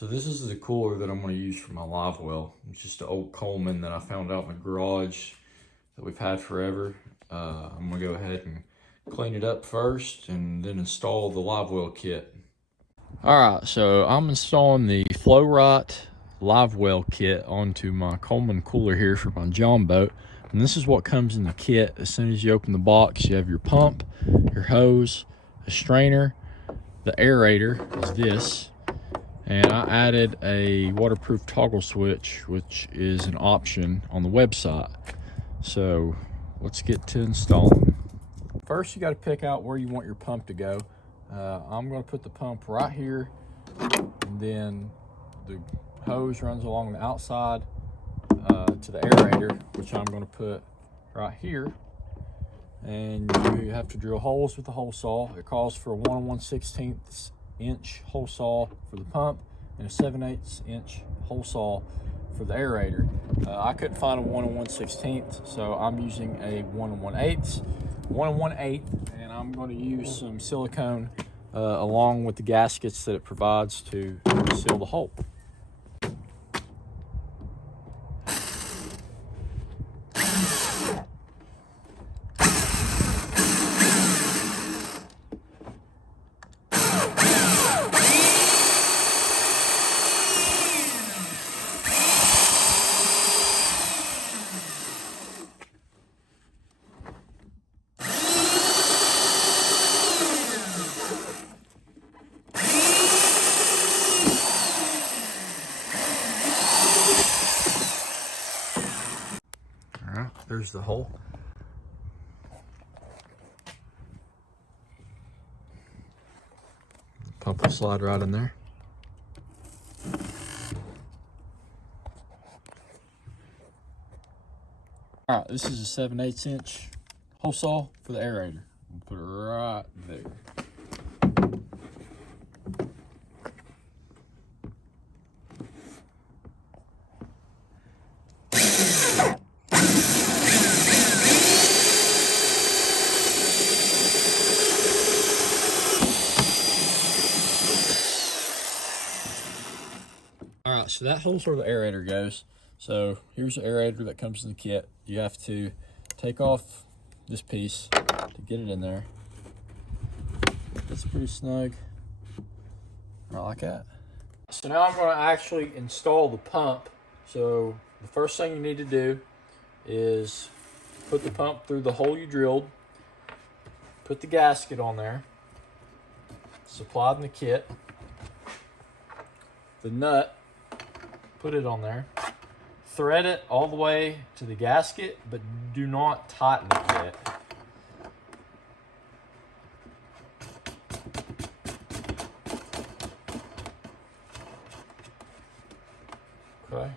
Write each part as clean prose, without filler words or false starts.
So this is the cooler that I'm going to use for my Livewell. It's just an old Coleman that I found out in the garage that we've had forever. I'm going to go ahead and clean it up first and then install the Livewell kit. Alright, so I'm installing the Flowrite Livewell kit onto my Coleman cooler here for my John boat. And this is what comes in the kit. As soon as you open the box, you have your pump, your hose, a strainer. The aerator is this. And I added a waterproof toggle switch, which is an option on the website. So let's get to installing. First, you got to pick out where you want your pump to go. I'm going to put the pump right here, and then the hose runs along the outside to the aerator, which I'm going to put right here. And you have to drill holes with the hole saw. It calls for a 1 1/16 inch hole saw for the pump and a 7/8 inch hole saw for the aerator. I couldn't find a 1 1/16, so I'm using a 1 1/8. 1 1/8, and I'm going to use some silicone along with the gaskets that it provides to seal the hole. There's the hole. Pump will slide right in there. All right, this is a 7/8 inch hole saw for the aerator. I'll put it right there. All right, so that hole's where the aerator goes. So here's the aerator that comes in the kit. You have to take off this piece to get it in there. It's pretty snug, right like that. So now I'm going to actually install the pump. So the first thing you need to do is put the pump through the hole you drilled, put the gasket on there, supplied in the kit, the nut, put it on there, thread it all the way to the gasket, but do not tighten it yet. Okay.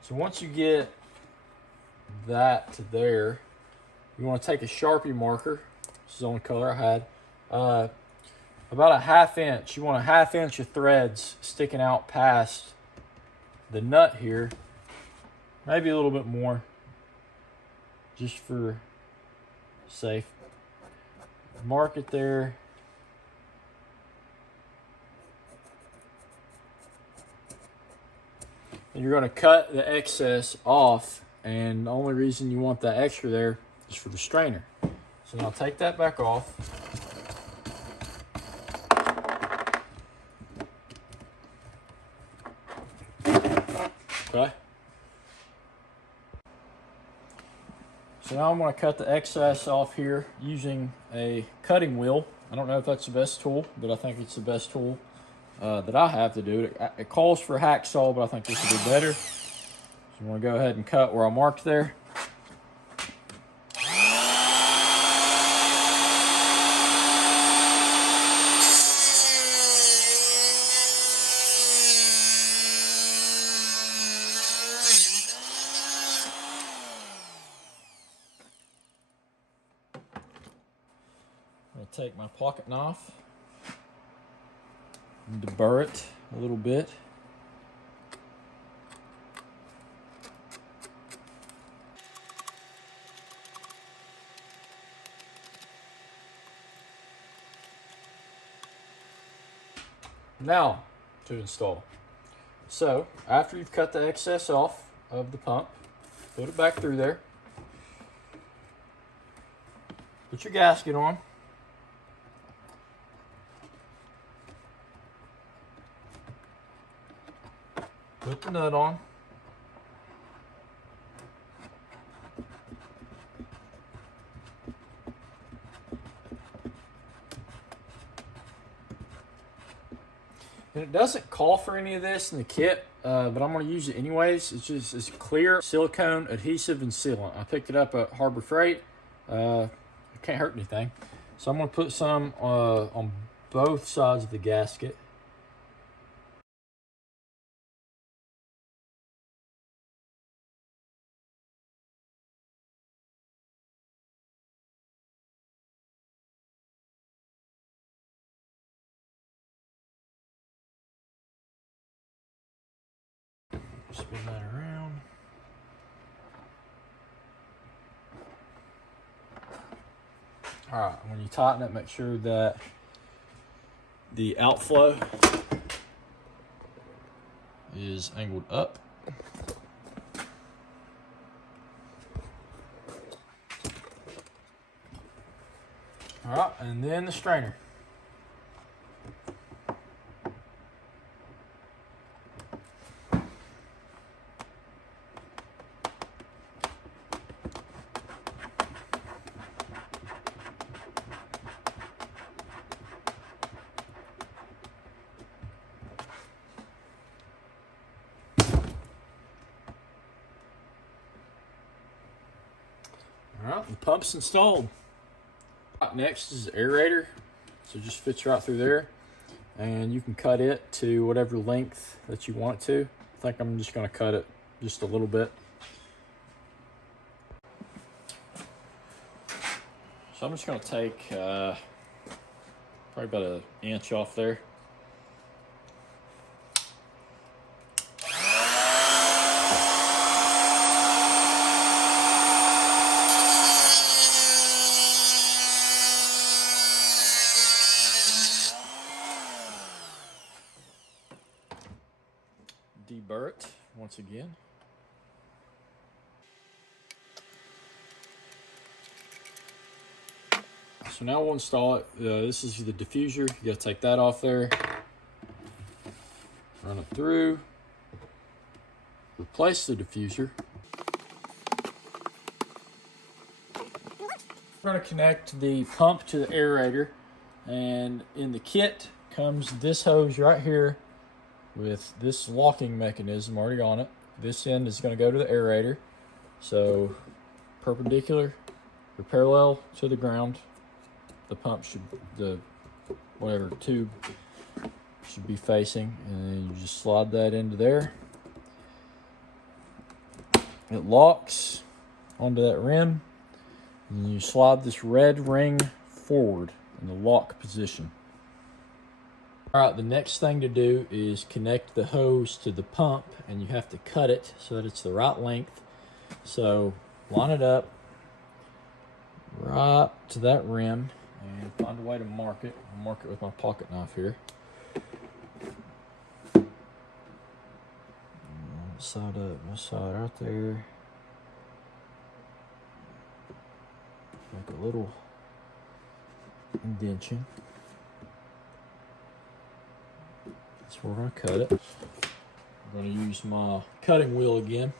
So once you get that to there, you want to take a Sharpie marker. This is the only color I had. About a 1/2 inch. You want a 1/2 inch of threads sticking out past the nut here. Maybe a little bit more, just for safe. Mark it there. And you're going to cut the excess off, and the only reason you want that extra there is for the strainer. So now take that back off. Okay. So now I'm going to cut the excess off here using a cutting wheel. I don't know if that's the best tool, but I think it's the best tool that I have to do it. It calls for a hacksaw, but I think this would be better. So I'm going to go ahead and cut where I marked there. I'm going to take my pocket knife and deburr it a little bit. Now, to install. So after you've cut the excess off of the pump, put it back through there. Put your gasket on. Put the nut on. And it doesn't call for any of this in the kit, but I'm going to use it anyways. It's clear silicone adhesive and sealant. I picked it up at Harbor Freight. It can't hurt anything. So I'm going to put some on both sides of the gasket. Spin that around. All right, when you tighten it, make sure that the outflow is angled up. All right, and then the strainer. All right, the pump's installed. Next is the aerator. So it just fits right through there. And you can cut it to whatever length that you want to. I think I'm just gonna cut it just a little bit. So I'm just gonna take probably about an inch off there. Deburr it once again. So now we'll install it. This is the diffuser. You gotta take that off there. Run it through. Replace the diffuser. We're gonna connect the pump to the aerator. And in the kit comes this hose right here with this locking mechanism already on it. This end is gonna go to the aerator. So perpendicular or parallel to the ground. The pump should, whatever tube should be facing, and then you just slide that into there. It locks onto that rim, and you slide this red ring forward in the lock position. All right, the next thing to do is connect the hose to the pump, and you have to cut it so that it's the right length. So line it up right to that rim and find a way to mark it. I'll mark it with my pocket knife here. Side up, this side right there. Make a little indentation. That's where we're gonna cut it. I'm gonna use my cutting wheel again.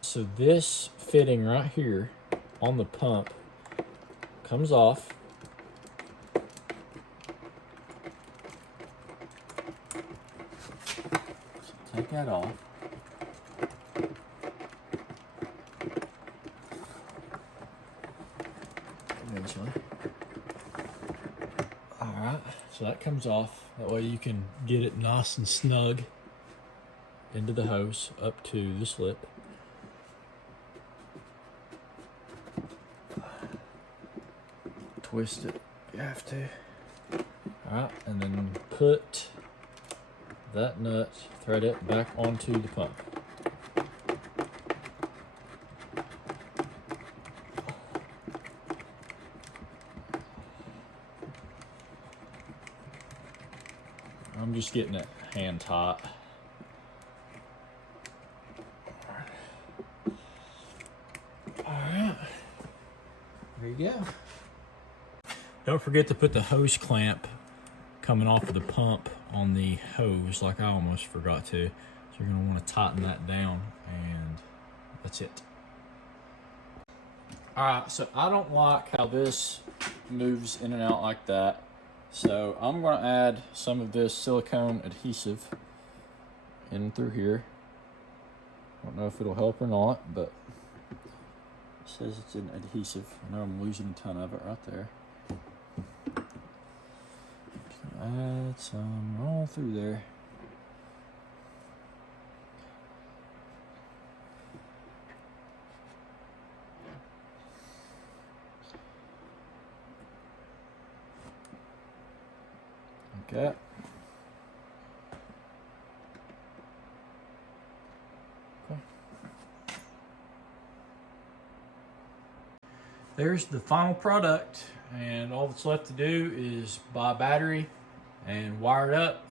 So this fitting right here on the pump comes off. So take that off. easily. All right, so that comes off. That way you can get it nice and snug into the hose up to the slip. Twist it, you have to. All right, and then put that nut, thread it back onto the pump. I'm just getting it hand tight. All right, there you go. Don't forget to put the hose clamp coming off of the pump on the hose, like I almost forgot to. So you're gonna want to tighten that down, and that's it. All right, so I don't like how this moves in and out like that. So I'm gonna add some of this silicone adhesive in through here. Don't know if it'll help or not, but it says it's an adhesive. I know I'm losing a ton of it right there. Add some all through there. Okay. There's the final product, and all that's left to do is buy a battery and wire it up